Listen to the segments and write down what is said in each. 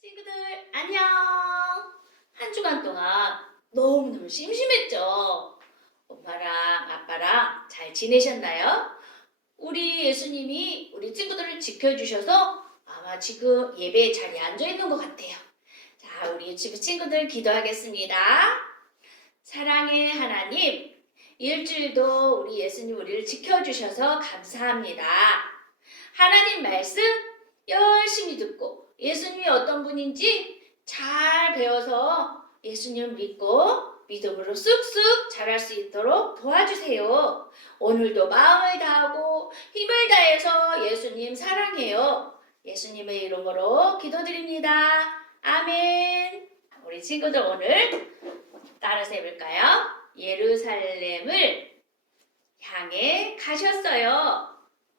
친구들 안녕. 한 주간 동안 너무너무 심심했죠? 엄마랑 아빠랑 잘 지내셨나요? 우리 예수님이 우리 친구들을 지켜주셔서 아마 지금 예배 자리에 앉아 있는 것 같아요. 자, 우리 유치부 친구들 기도하겠습니다. 사랑의 하나님, 일주일도 우리 예수님 우리를 지켜주셔서 감사합니다. 하나님 말씀 열심히 듣고 예수님이 어떤 분인지 잘 배워서 예수님 믿고 믿음으로 쑥쑥 자랄 수 있도록 도와주세요. 오늘도 마음을 다하고 힘을 다해서 예수님 사랑해요. 예수님의 이름으로 기도드립니다. 아멘. 우리 친구들 오늘 따라서 해볼까요? 예루살렘을 향해 가셨어요.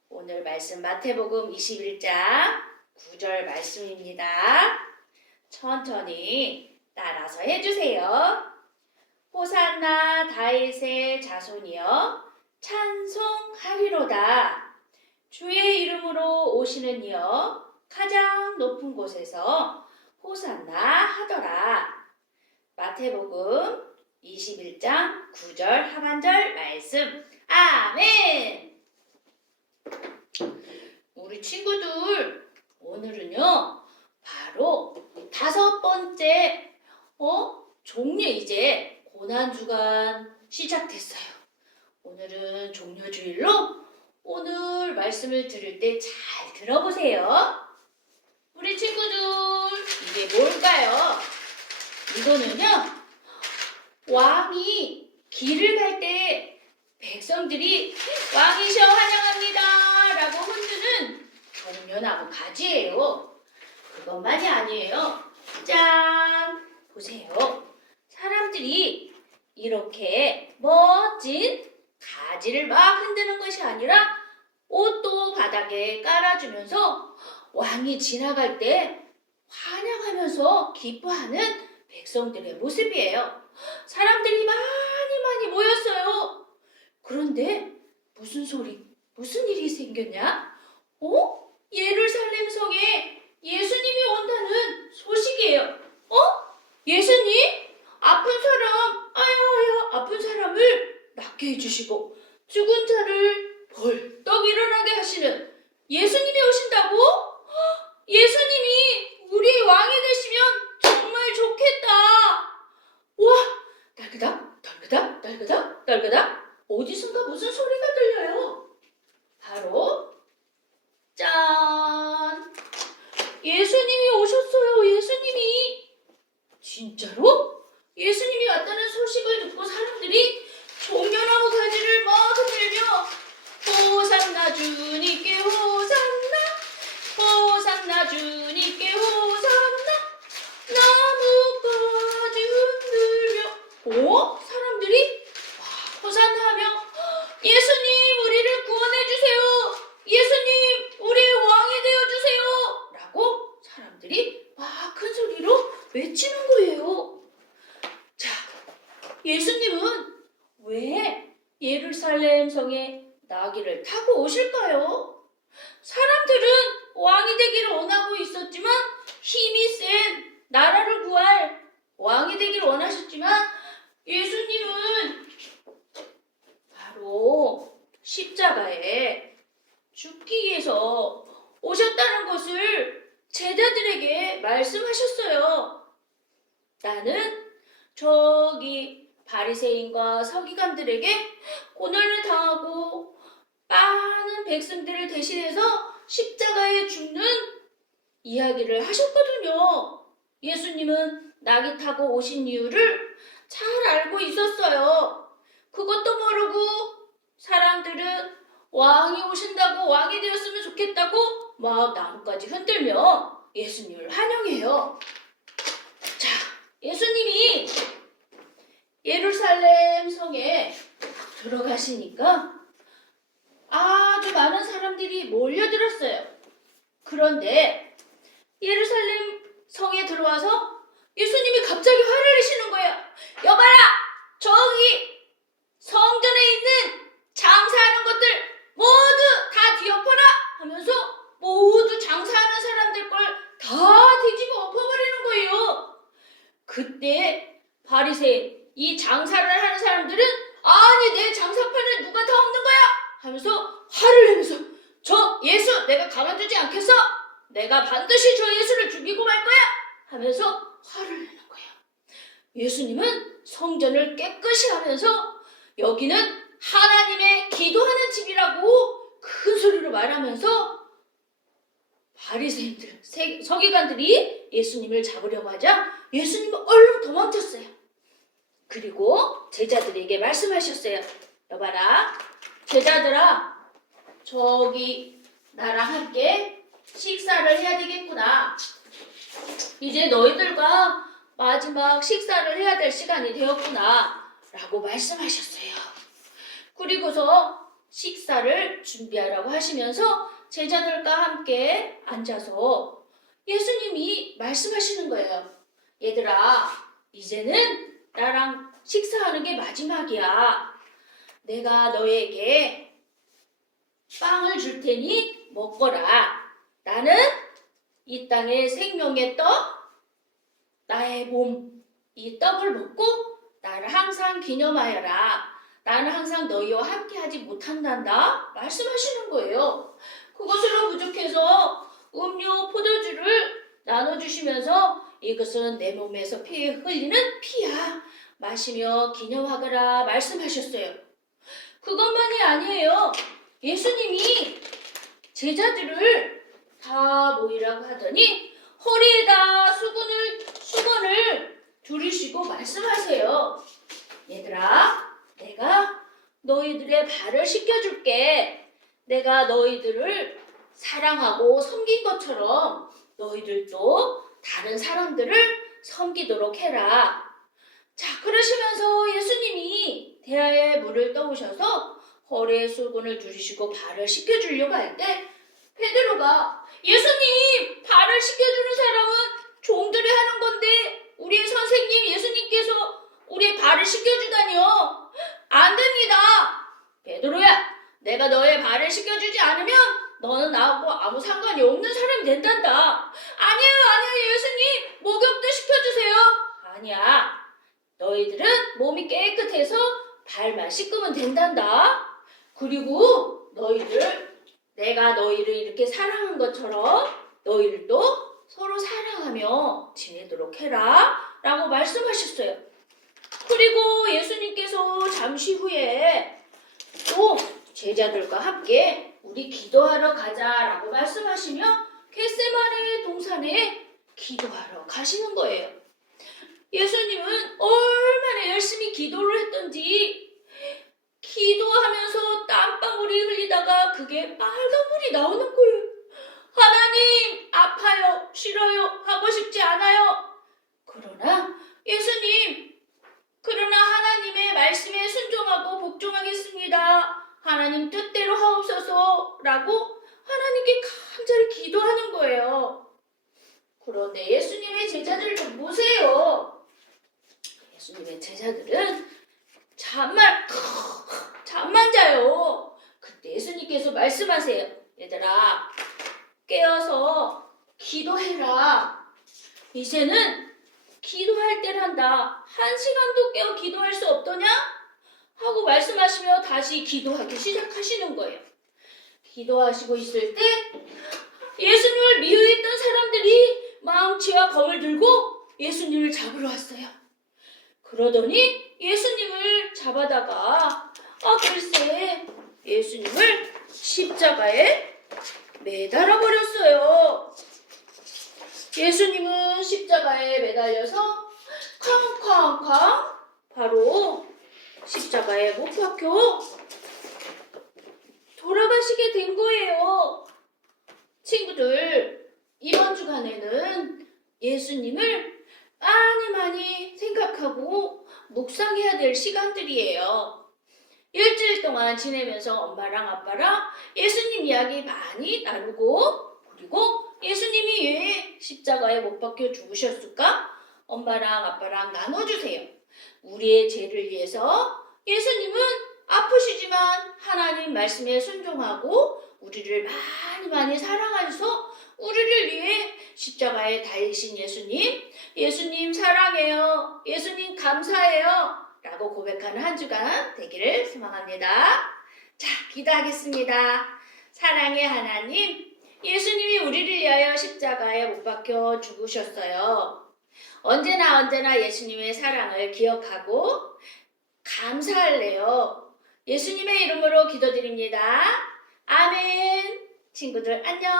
오늘 말씀 마태복음 21장 9절 말씀입니다. 천천히 따라서 해주세요. 호산나 다윗의 자손이여 찬송하리로다. 주의 이름으로 오시는 이여 가장 높은 곳에서 호산나 하더라. 마태복음 21장 9절 하반절 말씀. 아멘. 우리 친구들 오늘은요 바로 5번째 종려 이제 고난주간 시작됐어요. 오늘은 종려주일로 오늘 말씀을 들을 때 잘 들어보세요. 우리 친구들 이게 뭘까요? 이거는요 왕이 길을 갈 때 백성들이 왕이셔 환영합니다 라고 흔드는 종려나무 가지예요. 그것만이 아니에요. 짠! 보세요. 사람들이 이렇게 멋진 가지를 막 흔드는 것이 아니라 옷도 바닥에 깔아주면서 왕이 지나갈 때 환영하면서 기뻐하는 백성들의 모습이에요. 사람들이 많이 모였어요. 그런데 무슨 일이 생겼냐? 예루살렘 성에 예수님이 온다는 소식이에요. 예수님? 아픈 사람을 낫게 해주시고 죽은 자를 벌떡 일어나게 하시는 예수님이 오신다고? 예수님이 우리의 왕이 되시면 정말 좋겠다. 와, 딸그닥 어디선가 무슨 소리가 들려요. 바로 짠! 예수님이 오셨어요. 예수님이. 진짜로? 예수님이 왔다는 소식을 듣고 사람들이 종려나무 가지를 막 흔들며 호산나 주님께 호산나, 호산나 주님께 호산나, 나무까지 흔들며 사람들이 호산나하며 예수님 우리를 구원해주세요. 예수님 우리의 왕이 되어주세요 라고 사람들이 막 큰 소리로 외치는 거예요. 자, 예수님은 왜 예루살렘 성에 나귀를 타고 오실까요? 사람들은 왕이 되기를 원하고 있었지만 힘이 센 나라를 구할 왕이 되기를 원하셨지만 예수님은 바로 십자가에 죽기 위해서 오셨다는 것을 제자들에게 말씀하셨어요. 나는 저기 바리새인과 서기관들에게 고난을 당하고 많은 백성들을 대신해서 십자가에 죽는 이야기를 하셨거든요. 예수님은 나귀 타고 오신 이유를 잘 알고 있었어요. 그것도 모르고 사람들은 왕이 오신다고 왕이 되었으면 좋겠다고 막 나뭇가지 흔들며 예수님을 환영해요. 자, 예수님이 예루살렘 성에 들어가시니까 아주 많은 사람들이 몰려들었어요. 그런데 예루살렘 성에 들어와서 예수님이 갑자기 화를 내시는 거예요. 여봐라! 저기 성전에 있는 장사하는 것들 모두 다 화를 내면서 저 예수 내가 가만두지 않겠어. 내가 반드시 저 예수를 죽이고 말 거야 하면서 화를 내는 거예요. 예수님은 성전을 깨끗이 하면서 여기는 하나님의 기도하는 집이라고 큰 소리로 말하면서 바리새인들, 서기관들이 예수님을 잡으려고 하자 예수님은 얼른 도망쳤어요. 그리고 제자들에게 말씀하셨어요. 여봐라, 제자들아, 저기 나랑 함께 식사를 해야 되겠구나. 이제 너희들과 마지막 식사를 해야 될 시간이 되었구나 라고 말씀하셨어요. 그리고서 식사를 준비하라고 하시면서 제자들과 함께 앉아서 예수님이 말씀하시는 거예요. 얘들아, 이제는 나랑 식사하는 게 마지막이야. 내가 너에게 빵을 줄 테니 먹거라. 나는 이 땅의 생명의 떡, 나의 몸, 이 떡을 먹고 나를 항상 기념하여라. 나는 항상 너희와 함께하지 못한단다. 말씀하시는 거예요. 그것으로 부족해서 음료, 포도주를 나눠주시면서 이것은 내 몸에서 흘리는 피야. 마시며 기념하거라 말씀하셨어요. 그것만이 아니에요. 예수님이 제자들을 다 모이라고 하더니 허리에다 수건을 두르시고 말씀하세요. 얘들아, 내가 너희들의 발을 씻겨줄게. 내가 너희들을 사랑하고 섬긴 것처럼 너희들도 다른 사람들을 섬기도록 해라. 자, 그러시면서 예수님이 대야에 물을 떠오셔서 허리에 수건을 두르시고 발을 씻겨주려고 할 때 베드로가 예수님, 발을 씻겨주는 사람은 종들이 하는 건데 우리의 선생님 예수님께서 우리의 발을 씻겨주다니요. 안 됩니다. 베드로야, 내가 너의 발을 씻겨주지 않으면 너는 나하고 아무 상관이 없는 사람이 된단다. 아니에요 예수님, 목욕도 시켜주세요. 아니야, 너희들은 몸이 깨끗해서 발만 씻으면 된단다. 그리고 내가 너희를 이렇게 사랑한 것처럼 너희들도 서로 사랑하며 지내도록 해라 라고 말씀하셨어요. 그리고 예수님께서 잠시 후에 또 제자들과 함께 우리 기도하러 가자라고 말씀하시며 겟세마네 동산에 기도하러 가시는 거예요. 예수님은 얼마나 열심히 기도를 했던지 기도하면서 땀방울이 흘리다가 그게 빨간물이 나오는 거예요. 하나님, 아파요, 싫어요, 하고 싶지 않아요. 그러나 하나님의 말씀에 순종하고 복종하겠습니다. 하나님 뜻대로 하옵소서 라고 하나님께 간절히 기도하는 거예요. 그런데 예수님의 제자들을 좀 보세요. 예수님의 제자들은 잠만 자요. 그때 예수님께서 말씀하세요. 얘들아, 깨어서 기도해라. 이제는 기도할 때란다. 1시간도 깨어 기도할 수 없더냐? 하고 말씀하시며 다시 기도하기 시작하시는 거예요. 기도하시고 있을 때 예수님을 미워했던 사람들이 망치와 검을 들고 예수님을 잡으러 왔어요. 그러더니 예수님을 잡아다가 글쎄 예수님을 십자가에 매달아 버렸어요. 예수님은 십자가에 매달려서 쾅쾅쾅 바로 십자가에 못 박혀 돌아가시게 된 거예요. 친구들, 이번 주간에는 예수님을 많이 생각하고 묵상해야 될 시간들이에요. 일주일 동안 지내면서 엄마랑 아빠랑 예수님 이야기 많이 나누고, 그리고 예수님이 왜 십자가에 못 박혀 죽으셨을까? 엄마랑 아빠랑 나눠주세요. 우리의 죄를 위해서 예수님은 아프시지만 하나님 말씀에 순종하고 우리를 많이 사랑하셔서 우리를 위해 십자가에 달리신 예수님 사랑해요. 예수님 감사해요. 라고 고백하는 한 주간 되기를 소망합니다. 자, 기도하겠습니다. 사랑의 하나님, 예수님이 우리를 위하여 십자가에 못 박혀 죽으셨어요. 언제나 예수님의 사랑을 기억하고 감사할래요. 예수님의 이름으로 기도드립니다. 아멘. 친구들 안녕.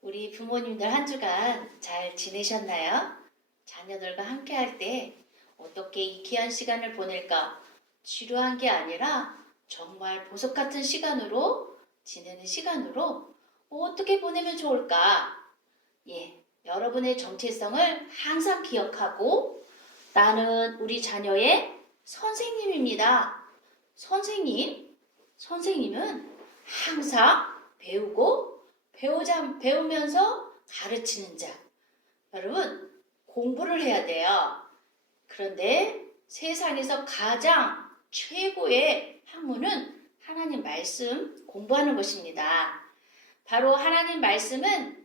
우리 부모님들 한 주간 잘 지내셨나요? 자녀들과 함께 할 때 어떻게 이 귀한 시간을 보낼까? 지루한 게 아니라 정말 보석 같은 시간으로 지내는 시간으로 어떻게 보내면 좋을까? 여러분의 정체성을 항상 기억하고 나는 우리 자녀의 선생님입니다. 선생님은 항상 배우고 배우면서 가르치는 자. 여러분, 공부를 해야 돼요. 그런데 세상에서 가장 최고의 학문은 하나님 말씀 공부하는 것입니다. 바로 하나님 말씀은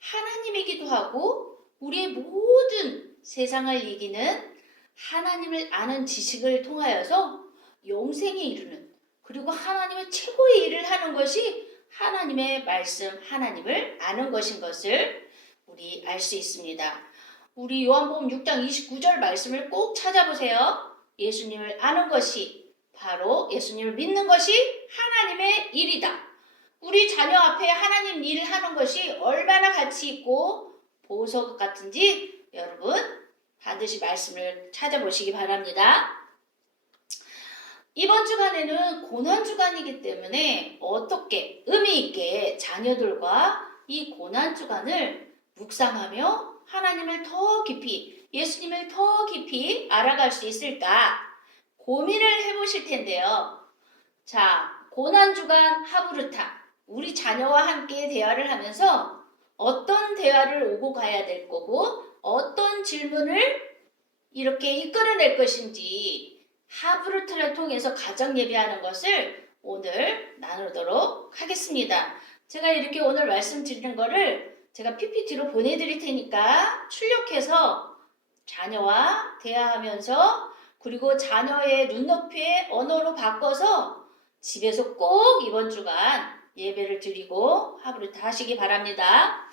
하나님이기도 하고 우리의 모든 세상을 이기는 하나님을 아는 지식을 통하여서 영생에 이르는, 그리고 하나님의 최고의 일을 하는 것이 하나님의 말씀, 하나님을 아는 것인 것을 우리 알 수 있습니다. 우리 요한복음 6장 29절 말씀을 꼭 찾아보세요. 예수님을 아는 것이 바로 예수님을 믿는 것이 하나님의 일이다. 우리 자녀 앞에 하나님 일을 하는 것이 얼마나 가치 있고 보석 같은지 여러분 반드시 말씀을 찾아보시기 바랍니다. 이번 주간에는 고난주간이기 때문에 어떻게 의미 있게 자녀들과 이 고난주간을 묵상하며 하나님을 더 깊이, 예수님을 더 깊이 알아갈 수 있을까 고민을 해보실 텐데요. 자, 고난주간 하부르타, 우리 자녀와 함께 대화를 하면서 어떤 대화를 오고 가야 될 거고 어떤 질문을 이렇게 이끌어낼 것인지 하부르타를 통해서 가정 예배하는 것을 오늘 나누도록 하겠습니다. 제가 이렇게 오늘 말씀드리는 거를 제가 PPT로 보내드릴 테니까 출력해서 자녀와 대화하면서 그리고 자녀의 눈높이의 언어로 바꿔서 집에서 꼭 이번 주간 예배를 드리고 하부르타 하시기 바랍니다.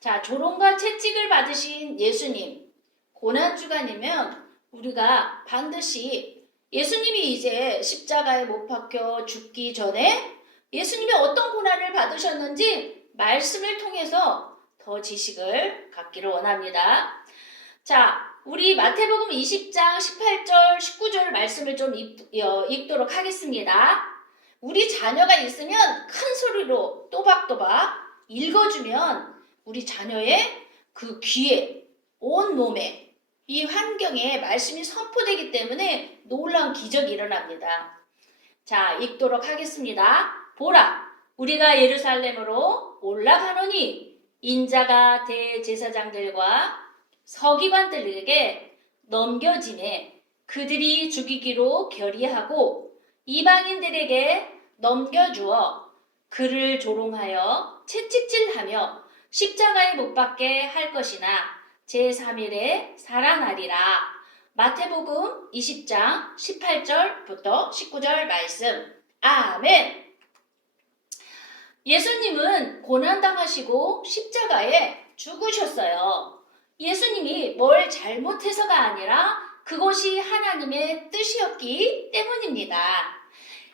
자, 조롱과 채찍을 받으신 예수님, 고난주간이면 우리가 반드시 예수님이 이제 십자가에 못 박혀 죽기 전에 예수님이 어떤 고난을 받으셨는지 말씀을 통해서 더 지식을 갖기를 원합니다. 자, 우리 마태복음 20장 18절 19절 말씀을 좀 읽도록 하겠습니다. 우리 자녀가 있으면 큰 소리로 또박또박 읽어주면 우리 자녀의 그 귀에, 온 몸에, 이 환경에 말씀이 선포되기 때문에 놀라운 기적이 일어납니다. 자, 읽도록 하겠습니다. 보라, 우리가 예루살렘으로 올라가노니 인자가 대제사장들과 서기관들에게 넘겨짐에 그들이 죽이기로 결의하고 이방인들에게 넘겨주어 그를 조롱하여 채찍질하며 십자가에 못 박게 할 것이나 제3일에 살아나리라. 마태복음 20장 18절부터 19절 말씀. 아멘. 예수님은 고난당하시고 십자가에 죽으셨어요. 예수님이 뭘 잘못해서가 아니라 그것이 하나님의 뜻이었기 때문입니다.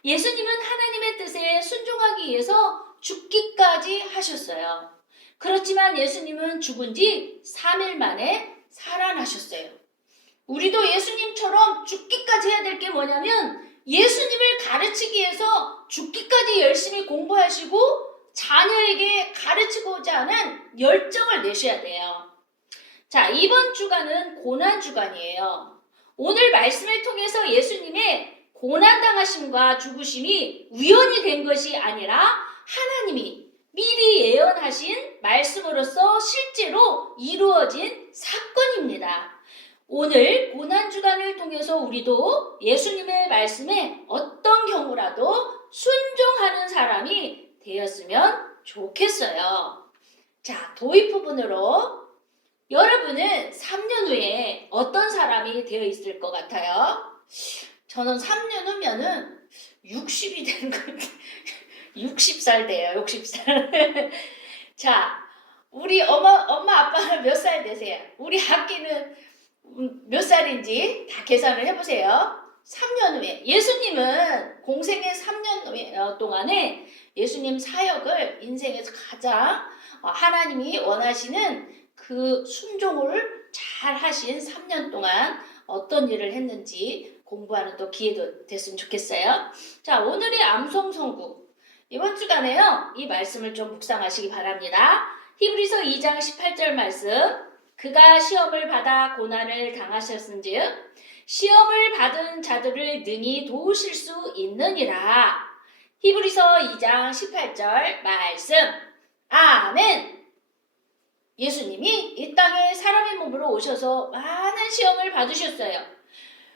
예수님은 하나님의 뜻에 순종하기 위해서 죽기까지 하셨어요. 그렇지만 예수님은 죽은 지 3일 만에 살아나셨어요. 우리도 예수님처럼 죽기까지 해야 될 게 뭐냐면 예수님을 가르치기 위해서 죽기까지 열심히 공부하시고 자녀에게 가르치고자 하는 열정을 내셔야 돼요. 자, 이번 주간은 고난주간이에요. 오늘 말씀을 통해서 예수님의 고난당하심과 죽으심이 우연이 된 것이 아니라 하나님이 미리 예언하신 말씀으로서 실제로 이루어진 사건입니다. 오늘 고난주간을 통해서 우리도 예수님의 말씀에 어떤 경우라도 순종하는 사람이 되었으면 좋겠어요. 자, 도입 부분으로 여러분은 3년 후에 어떤 사람이 되어 있을 것 같아요? 저는 3년 후면은 60이 되는 것 같아. 60살 돼요. 60살. 자, 우리 엄마 아빠는 몇 살 되세요? 우리 학기는 몇 살인지 다 계산을 해보세요. 3년 후에. 예수님은 공생의 3년 동안에 예수님 사역을 인생에서 가장 하나님이 원하시는 그 순종을 잘 하신 3년 동안 어떤 일을 했는지 공부하는 또 기회도 됐으면 좋겠어요. 자, 오늘의 암송선구. 이번 주간에요, 이 말씀을 좀 묵상하시기 바랍니다. 히브리서 2장 18절 말씀. 그가 시험을 받아 고난을 당하셨은즉 시험을 받은 자들을 능히 도우실 수 있느니라. 히브리서 2장 18절 말씀. 아멘. 예수님이 이 땅에 사람의 몸으로 오셔서 많은 시험을 받으셨어요.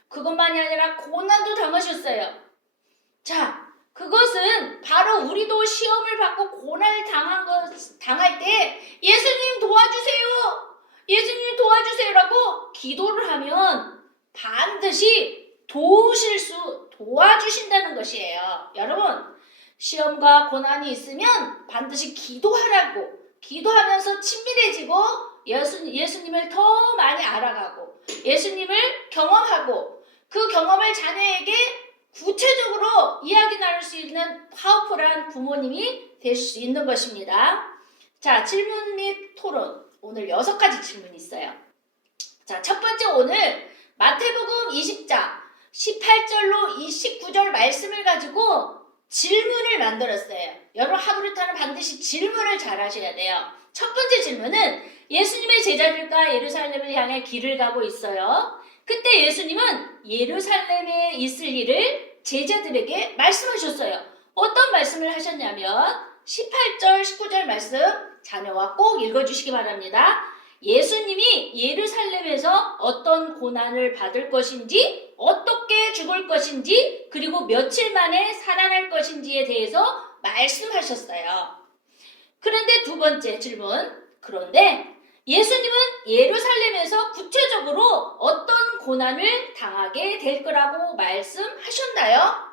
그것만이 아니라 고난도 당하셨어요. 자, 그것은 바로 우리도 시험을 받고 고난을 당할 때 예수님 도와주세요. 예수님 도와주세요라고 기도를 하면 반드시 도와주신다는 것이에요. 여러분, 시험과 고난이 있으면 반드시 기도하면서 친밀해지고 예수님을 더 많이 알아가고 예수님을 경험하고 그 경험을 자녀에게 구체적으로 이야기 나눌 수 있는 파워풀한 부모님이 될 수 있는 것입니다. 자, 질문 및 토론. 오늘 6가지 질문이 있어요. 자, 첫 번째, 오늘 마태복음 20장 18절로 29절 말씀을 가지고 질문을 만들었어요. 여러분, 하브루타는 반드시 질문을 잘 하셔야 돼요. 첫 번째 질문은 예수님의 제자들과 예루살렘을 향해 길을 가고 있어요. 그때 예수님은 예루살렘에 있을 일을 제자들에게 말씀하셨어요. 어떤 말씀을 하셨냐면 18절, 19절 말씀 자녀와 꼭 읽어주시기 바랍니다. 예수님이 예루살렘에서 어떤 고난을 받을 것인지, 어떻게 죽을 것인지, 그리고 며칠 만에 살아날 것인지에 대해서 말씀하셨어요. 그런데 두 번째 질문. 그런데 예수님은 예루살렘에서 구체적으로 어떤 고난을 당하게 될 거라고 말씀하셨나요?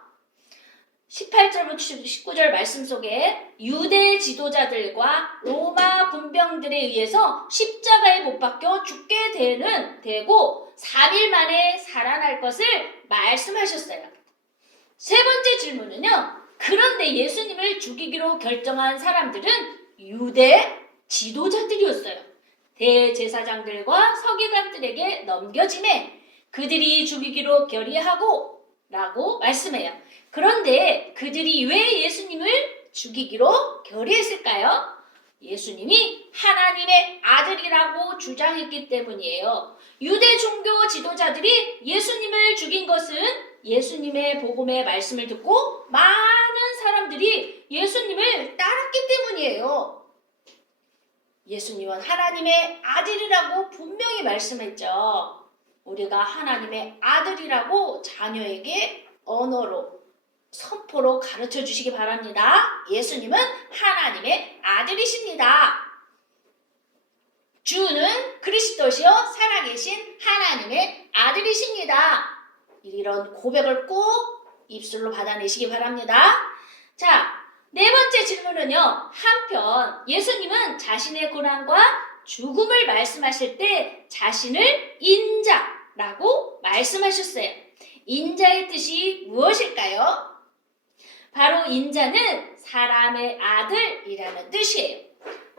18절부터 19절 말씀 속에 유대 지도자들과 로마 군병들에 의해서 십자가에 못 박혀 죽게 되고 3일 만에 살아날 것을 말씀하셨어요. 세 번째 질문은요. 그런데 예수님을 죽이기로 결정한 사람들은 유대 지도자들이었어요. 대제사장들과 서기관들에게 넘겨짐에 그들이 죽이기로 결의하고 라고 말씀해요. 그런데 그들이 왜 예수님을 죽이기로 결의했을까요? 예수님이 하나님의 아들이라고 주장했기 때문이에요. 유대 종교 지도자들이 예수님을 죽인 것은 예수님의 복음의 말씀을 듣고 많은 사람들이 예수님을 따랐기 때문이에요. 예수님은 하나님의 아들이라고 분명히 말씀했죠. 우리가 하나님의 아들이라고 자녀에게 언어로 선포로 가르쳐 주시기 바랍니다. 예수님은 하나님의 아들이십니다. 주는 그리스도시요 살아계신 하나님의 아들이십니다. 이런 고백을 꼭 입술로 받아내시기 바랍니다. 자, 네 번째 질문은요. 한편 예수님은 자신의 고난과 죽음을 말씀하실 때 자신을 인자라고 말씀하셨어요. 인자의 뜻이 무엇일까요? 바로 인자는 사람의 아들이라는 뜻이에요.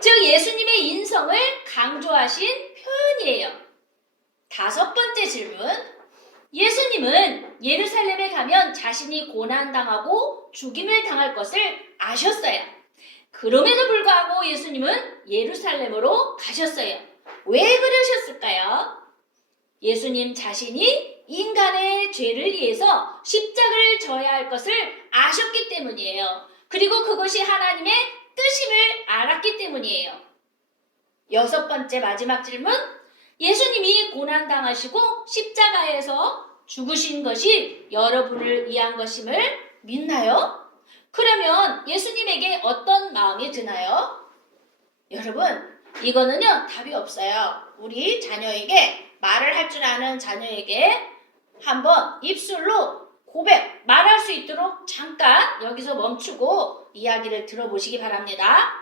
즉 예수님의 인성을 강조하신 표현이에요. 다섯 번째 질문. 예수님은 예루살렘에 가면 자신이 고난당하고 죽임을 당할 것을 아셨어요. 그럼에도 불구하고 예수님은 예루살렘으로 가셨어요. 왜 그러셨을까요? 예수님 자신이 인간의 죄를 위해서 십자가를 져야 할 것을 아셨기 때문이에요. 그리고 그것이 하나님의 뜻임을 알았기 때문이에요. 여섯 번째 마지막 질문. 예수님이 고난당하시고 십자가에서 죽으신 것이 여러분을 위한 것임을 믿나요? 그러면 예수님에게 어떤 마음이 드나요? 여러분, 이거는요 답이 없어요. 우리 자녀에게 말을 할 줄 아는 자녀에게 한번 입술로 고백, 말할 수 있도록 잠깐 여기서 멈추고 이야기를 들어보시기 바랍니다.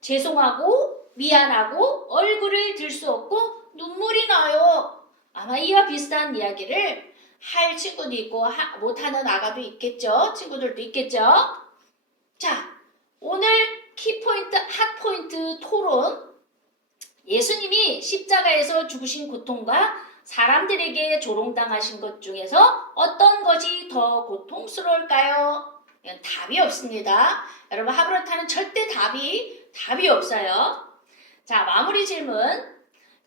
죄송하고 미안하고 얼굴을 들 수 없고 눈물이 나요. 아마 이와 비슷한 이야기를 할 친구도 있고 못하는 아가도 있겠죠. 친구들도 있겠죠. 자, 오늘 키포인트, 핫포인트 토론. 예수님이 십자가에서 죽으신 고통과 사람들에게 조롱당하신 것 중에서 어떤 것이 더 고통스러울까요? 이건 답이 없습니다. 여러분, 하브르타는 절대 답이 없어요. 자, 마무리 질문.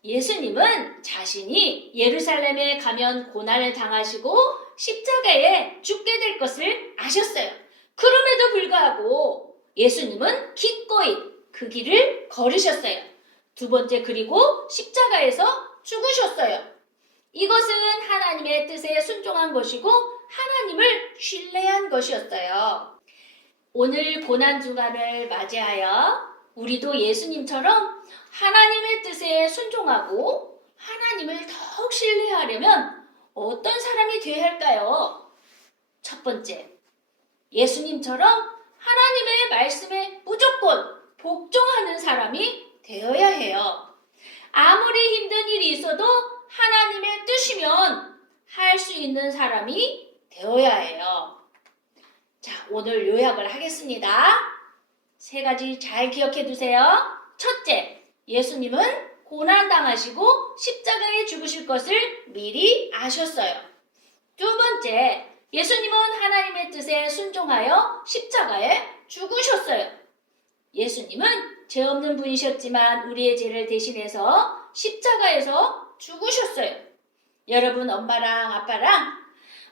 예수님은 자신이 예루살렘에 가면 고난을 당하시고 십자가에 죽게 될 것을 아셨어요. 그럼에도 불구하고 예수님은 기꺼이 그 길을 걸으셨어요. 두 번째, 그리고 십자가에서 죽으셨어요. 이것은 하나님의 뜻에 순종한 것이고 하나님을 신뢰한 것이었어요. 오늘 고난주간을 맞이하여 우리도 예수님처럼 하나님의 뜻에 순종하고 하나님을 더욱 신뢰하려면 어떤 사람이 되어야 할까요? 첫 번째, 예수님처럼 하나님의 말씀에 무조건 복종하는 사람이 되어야 해요. 아무리 힘든 일이 있어도 하나님의 뜻이면 할 수 있는 사람이 되어야 해요. 자, 오늘 요약을 하겠습니다. 세 가지 잘 기억해 두세요. 첫째, 예수님은 고난당하시고 십자가에 죽으실 것을 미리 아셨어요. 두 번째, 예수님은 하나님의 뜻에 순종하여 십자가에 죽으셨어요. 예수님은 죄 없는 분이셨지만 우리의 죄를 대신해서 십자가에서 죽으셨어요. 여러분, 엄마랑 아빠랑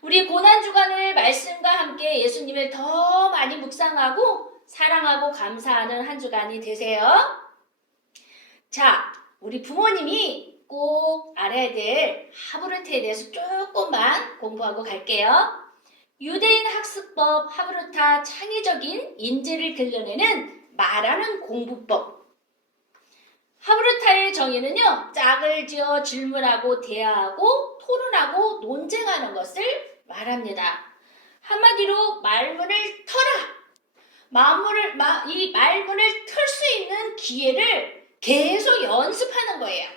우리 고난주간을 말씀과 함께 예수님을 더 많이 묵상하고 사랑하고 감사하는 한 주간이 되세요. 자, 우리 부모님이 꼭 알아야 될 하브르타에 대해서 조금만 공부하고 갈게요. 유대인 학습법 하브르타 창의적인 인재를 길러내는 말하는 공부법. 하브르타의 정의는요, 짝을 지어 질문하고 대화하고 토론하고 논쟁하는 것을 말합니다. 한마디로 말문을 터라. 이 말문을 틀 수 있는 기회를 계속 연습하는 거예요.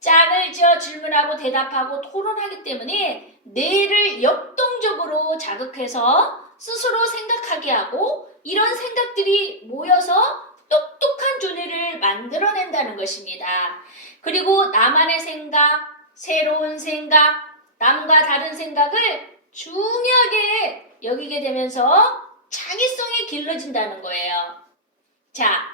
짝을 지어 질문하고 대답하고 토론하기 때문에 뇌를 역동적으로 자극해서 스스로 생각하게 하고 이런 생각들이 모여서 똑똑한 두뇌를 만들어낸다는 것입니다. 그리고 나만의 생각, 새로운 생각, 남과 다른 생각을 중요하게 여기게 되면서 창의성이 길러진다는 거예요. 자,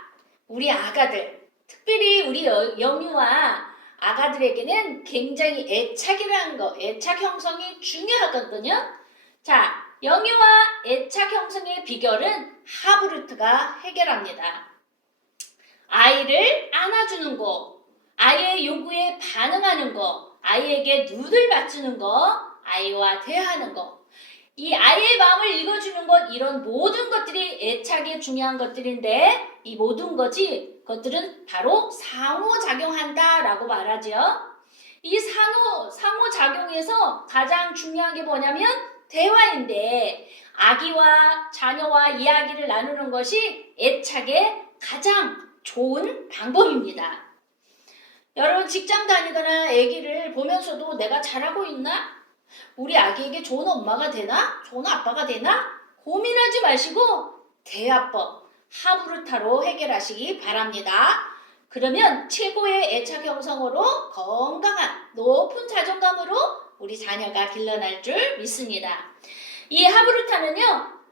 우리 아가들, 특별히 우리 영유아 아가들에게는 굉장히 애착 형성이 중요하거든요. 자, 영유아 애착 형성의 비결은 하브르트가 해결합니다. 아이를 안아주는 거, 아이의 요구에 반응하는 거, 아이에게 눈을 맞추는 거, 아이와 대화하는 거, 이 아이의 마음을 읽어주는 것, 이런 모든 것들이 애착에 중요한 것들인데 이 모든 것들은 바로 상호작용한다라고 말하죠. 이 상호작용에서 가장 중요한 게 뭐냐면 대화인데 아기와 자녀와 이야기를 나누는 것이 애착의 가장 좋은 방법입니다. 여러분, 직장 다니거나 아기를 보면서도 내가 잘하고 있나? 우리 아기에게 좋은 엄마가 되나? 좋은 아빠가 되나? 고민하지 마시고 대화법 하브르타로 해결하시기 바랍니다. 그러면 최고의 애착 형성으로 건강한 높은 자존감으로 우리 자녀가 길러날 줄 믿습니다. 이 하브르타는요,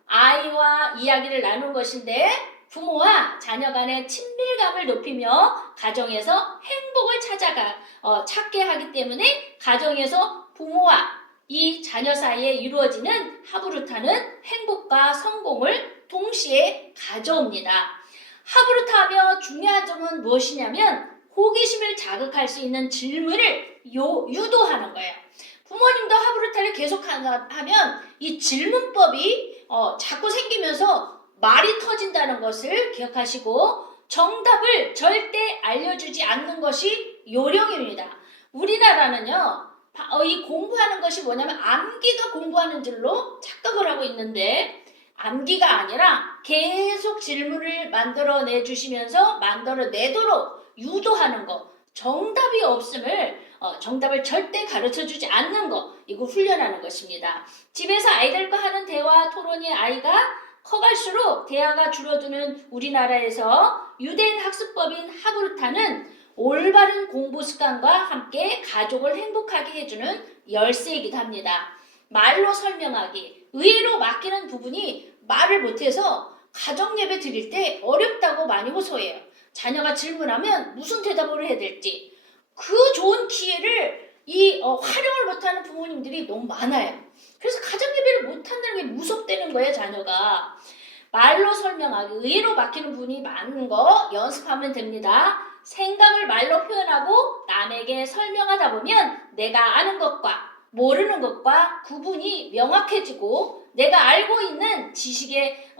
아이와 이야기를 나눈 것인데 부모와 자녀 간의 친밀감을 높이며 가정에서 행복을 찾게 하기 때문에 가정에서 부모와 이 자녀 사이에 이루어지는 하브르타는 행복과 성공을 동시에 가져옵니다. 하브르타 하며 중요한 점은 무엇이냐면 호기심을 자극할 수 있는 질문을 유도하는 거예요. 부모님도 하브르타를 계속하면 이 질문법이 자꾸 생기면서 말이 터진다는 것을 기억하시고 정답을 절대 알려주지 않는 것이 요령입니다. 우리나라는요, 이 공부하는 것이 뭐냐면 암기가 공부하는 줄로 착각을 하고 있는데 암기가 아니라 계속 질문을 만들어내 주시면서 만들어내도록 유도하는 거. 정답이 없음을 정답을 절대 가르쳐주지 않는 거. 이거 훈련하는 것입니다. 집에서 아이들과 하는 대화 토론이 아이가 커갈수록 대화가 줄어드는 우리나라에서 유대인 학습법인 하브르타는 올바른 공부 습관과 함께 가족을 행복하게 해주는 열쇠이기도 합니다. 말로 설명하기. 의외로 맡기는 부분이 말을 못해서 가정 예배 드릴 때 어렵다고 많이 호소해요. 자녀가 질문하면 무슨 대답을 해야 될지. 그 좋은 기회를 활용을 못하는 부모님들이 너무 많아요. 그래서 가정 예배를 못한다는 게 무섭다는 거예요, 자녀가. 말로 설명하기, 의외로 막히는 부분이 많은 거 연습하면 됩니다. 생각을 말로 표현하고 남에게 설명하다 보면 내가 아는 것과 모르는 것과 구분이 명확해지고 내가 알고 있는 지식의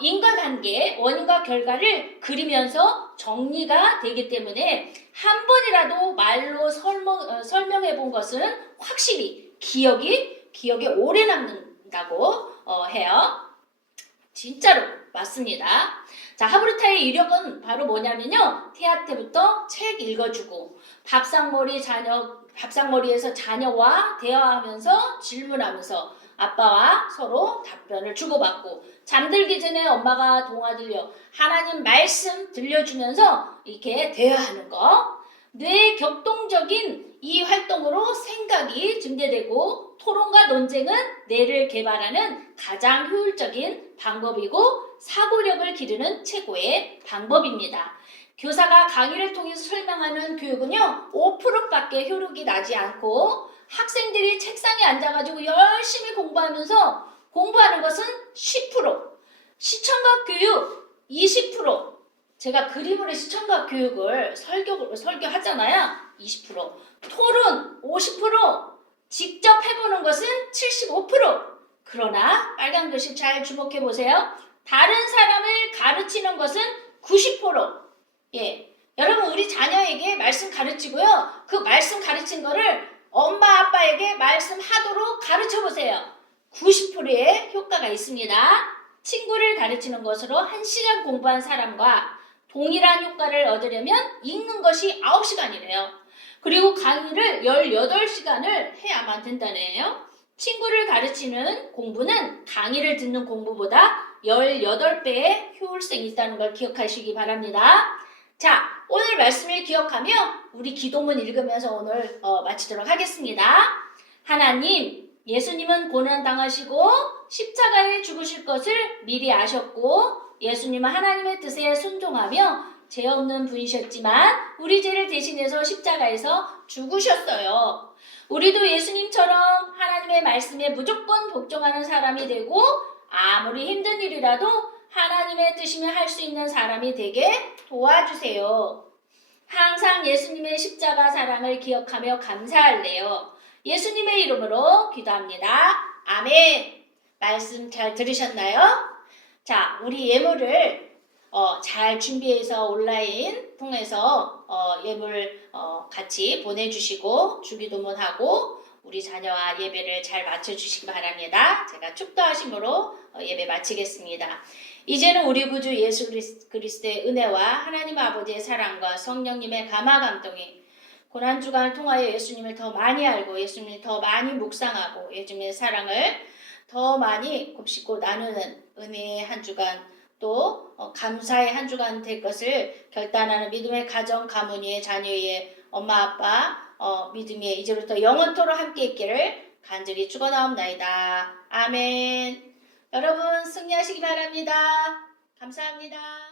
인과관계, 원인과 결과를 그리면서 정리가 되기 때문에 한 번이라도 말로 설명해 본 것은 확실히 기억에 오래 남는다고 해요. 진짜로 맞습니다. 자, 하브르타의 이력은 바로 뭐냐면요. 태아 때부터 책 읽어주고 밥상머리에서 자녀와 대화하면서 질문하면서 아빠와 서로 답변을 주고받고 잠들기 전에 엄마가 동화 들려 하나님 말씀 들려주면서 이렇게 대화하는 거. 뇌 격동적인 이 활동으로 생각이 증대되고 토론과 논쟁은 뇌를 개발하는 가장 효율적인 방법이고 사고력을 기르는 최고의 방법입니다. 교사가 강의를 통해서 설명하는 교육은요 5%밖에 효력이 나지 않고 학생들이 책상에 앉아가지고 열심히 공부하는 것은 10%, 시청각 교육 20%, 제가 그림으로 시청각 교육을 설교하잖아요. 20%, 토론 50%, 직접 해보는 것은 75%. 그러나 빨간 글씨 잘 주목해 보세요. 다른 사람을 가르치는 것은 90%. 예, 여러분 우리 자녀에게 말씀 가르치고요. 그 말씀 가르친 거를 엄마 아빠에게 말씀하도록 가르쳐 보세요. 90%의 효과가 있습니다. 친구를 가르치는 것으로 1시간 공부한 사람과 동일한 효과를 얻으려면 읽는 것이 9시간이래요. 그리고 강의를 18시간을 해야만 된다네요. 친구를 가르치는 공부는 강의를 듣는 공부보다 18배의 효율성이 있다는 걸 기억하시기 바랍니다. 자, 오늘 말씀을 기억하며 우리 기도문 읽으면서 오늘 마치도록 하겠습니다. 하나님, 예수님은 고난당하시고 십자가에 죽으실 것을 미리 아셨고 예수님은 하나님의 뜻에 순종하며 죄 없는 분이셨지만 우리 죄를 대신해서 십자가에서 죽으셨어요. 우리도 예수님처럼 하나님의 말씀에 무조건 복종하는 사람이 되고 아무리 힘든 일이라도 하나님의 뜻이면 할 수 있는 사람이 되게 도와주세요. 항상 예수님의 십자가 사랑을 기억하며 감사할래요. 예수님의 이름으로 기도합니다. 아멘. 말씀 잘 들으셨나요? 자, 우리 예물을 잘 준비해서 온라인 통해서 예물 같이 보내주시고 주기도문하고 우리 자녀와 예배를 잘 마쳐주시기 바랍니다. 제가 축도하심으로 예배 마치겠습니다. 이제는 우리 구주 예수 그리스도의 은혜와 하나님 아버지의 사랑과 성령님의 감화 감동이 고난주간을 통하여 예수님을 더 많이 알고 예수님을 더 많이 묵상하고 예수님의 사랑을 더 많이 곱씹고 나누는 은혜의 한 주간 또 감사의 한 주간 될 것을 결단하는 믿음의 가정 가문의 자녀의 엄마 아빠 믿음의 이제부터 영원토록 함께 있기를 간절히 축원하옵나이다. 아멘. 여러분 승리하시기 바랍니다. 감사합니다.